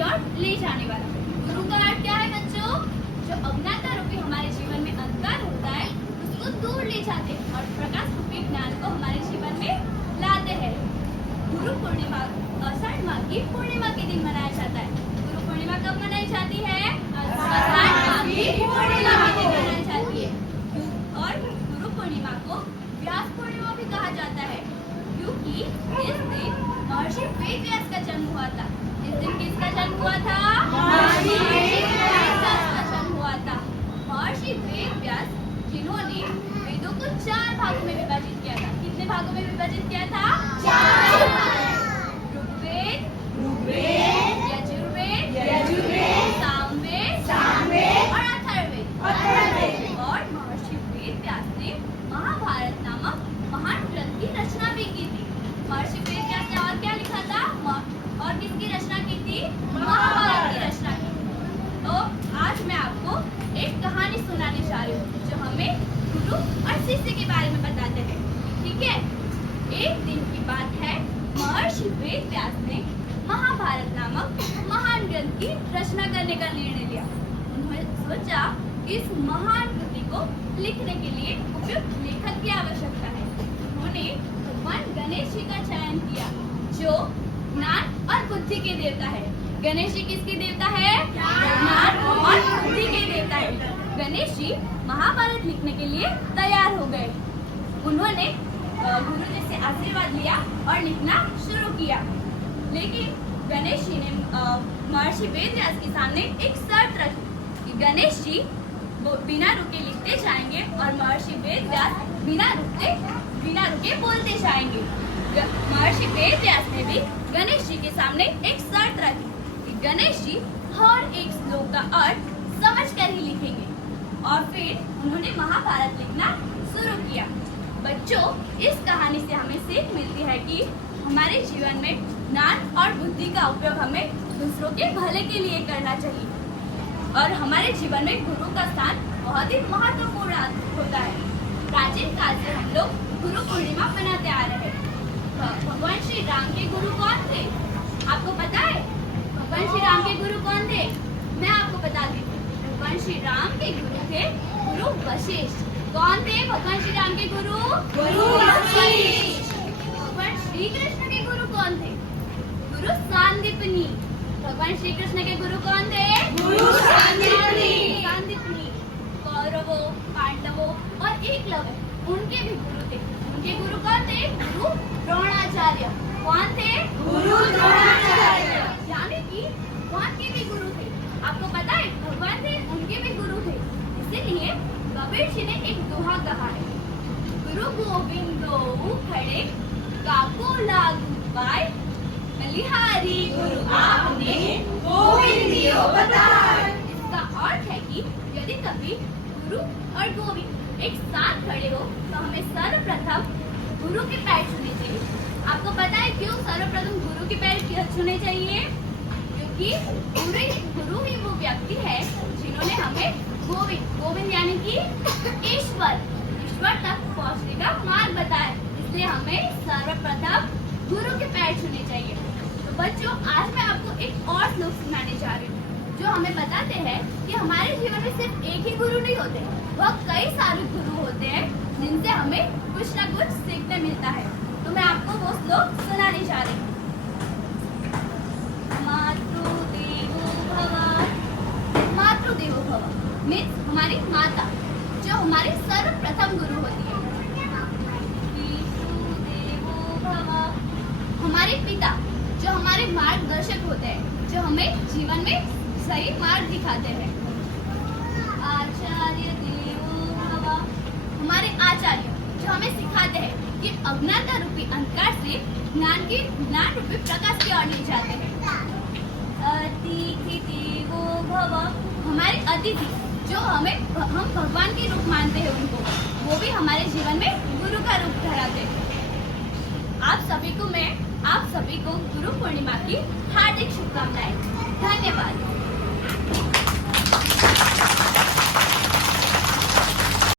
की ओर ले जाने वाला। गुरु का अर्थ क्या है बच्चों? जो अज्ञानता रूपी हमारे जीवन में अंधकार होता है उसको दूर ले जाते हैं और प्रकाश रूपी ज्ञान को हमारे जीवन में लाते हैं। गुरु पूर्णिमा आषाढ़ माह की पूर्णिमा के दिन मनाया जाता है। गुरु पूर्णिमा कब मनाई जाती है? आषाढ़ माह की पूर्णिमा के दिन मनाई जाती है। और गुरु पूर्णिमा को व्यास पूर्णिमा भी कहा जाता है क्योंकि इस दिन महर्षि वेद व्यास का जन्म हुआ था। इस दिन किसका जन्म हुआ था? महर्षि वेद व्यास का जन्म हुआ था। महर्षि वेद व्यास जिन्होंने वेदों को 4 भागों में विभाजित किया था। कितने भागों में विभाजित किया था? 4 ऋग्वेद, यजुर्वेद, सामवेद और अथर्ववेद। और महर्षि वेद व्यास ने महाभारत नामक महान ग्रंथ की रचना भी की थी। महर्षि वेद व्यास ने और क्या लिखा था? और किसकी रचना की थी? महाभारत की रचना की थी। तो आज मैं आपको एक कहानी सुनाने जा रही हूँ जो हमें गुरु और शिष्य के बारे में बताते हैं। ठीक है? एक दिन की बात है, महर्षि वेद व्यास ने महाभारत नामक महान ग्रंथ की रचना करने का निर्णय लिया। उन्होंने सोचा कि इस महान कृति को लिखने के लिए उपयुक्त लेखक की आवश्यकता है। उन्होंने भगवान गणेश जी का चयन किया जो ज्ञान और बुद्धि के देवता है। गणेश जी किसके देवता है? ज्ञान और बुद्धि के देवता है। गणेश जी महाभारत लिखने के लिए तैयार हो गए। उन्होंने गुरु जी से आशीर्वाद लिया और लिखना शुरू किया। लेकिन गणेश जी ने महर्षि वेद व्यास के सामने एक शर्त रखी कि गणेश जी बिना रुके लिखते जाएंगे और महर्षि वेद व्यास बिना रुके बोलते जाएंगे। महर्षि वेद व्यास ने भी गणेश जी के सामने एक शर्त रखी कि गणेश जी हर एक श्लोक का अर्थ समझकर ही लिखेंगे। और फिर उन्होंने महाभारत लिखना शुरू किया। बच्चों, इस कहानी से हमें सीख मिलती है कि हमारे जीवन में ज्ञान और बुद्धि का उपयोग हमें दूसरों के भले के लिए करना चाहिए। और हमारे जीवन में गुरु का स्थान बहुत ही महत्वपूर्ण होता है। प्राचीन काल से हम लोग गुरु पूर्णिमा मनाते आ रहे हैं। भगवान श्री राम के गुरु कौन थे? आपको पता है? भगवान श्री राम के गुरु कौन थे? मैं आपको बताती हूँ। भगवान श्री राम के गुरु थे गुरु वशिष्ठ। कौन थे भगवान श्री राम के गुरु? गुरु वशिष्ठ। भगवान श्री कृष्ण के गुरु कौन थे? गुरु सांदीपनी। भगवान श्री कृष्ण के गुरु कौन थे? गुरु सांदीपनी। कौरवों, पांडवों और एकलव्य उनके भी गुरु थे। उनके गुरु कौन थे? गुरु द्रोणाचार्य। कौन थे? गुरु द्रोणाचार्य। यानी कि भगवान के भी गुरु थे। आपको पता है भगवान थे, उनके भी गुरु थे। इसीलिए कबीर जी ने एक दोहा कहा है, गुरु गोविंदो खड़े काको लागू पाए, बलिहारी गुरु आपने गोविंदियो बताए। इसका अर्थ है कि यदि कभी गुरु और गोविंद एक साथ खड़े हो तो हमें सर्वप्रथम गुरु के पैर छूने चाहिए। आपको पता है क्यों सर्वप्रथम गुरु के पैर छूने चाहिए? क्योंकि गुरु ही वो व्यक्ति है जिन्होंने हमें गोविंद यानी कि ईश्वर तक पहुंचने का मार्ग बताया। इसलिए हमें सर्वप्रथम गुरु के पैर छूने चाहिए। तो बच्चों, आज मैं आपको एक और श्लोक सुनाने जा रही हूँ जो हमें बताते हैं कि हमारे जीवन में सिर्फ एक ही गुरु नहीं होते, वह कई सारे गुरु होते हैं जिनसे हमें कुछ ना कुछ सीखने मिलता है। तो मैं आपको वो श्लोक सुनाने जा रही हूँ। मातृदेवो भव मीन्स हमारी माता जो हमारी सर्वप्रथम गुरु होती है। पितृदेवो भव हमारे पिता जो हमारे मार्गदर्शक होते हैं, जो हमें जीवन में सही मार्ग दिखाते हैं। आचार्य देवो भव हमारे आचार्य जो हमें सिखाते हैं कि अज्ञानता रूपी अंधकार से ज्ञान रूपी प्रकाश की ओर ले जाते हैं। अतिथि देवो भव हमारे अतिथि जो हम भगवान के रूप मानते हैं, उनको वो भी हमारे जीवन में गुरु का रूप धराते हैं। आप सभी को गुरु पूर्णिमा की हार्दिक शुभकामनाएं। धन्यवाद।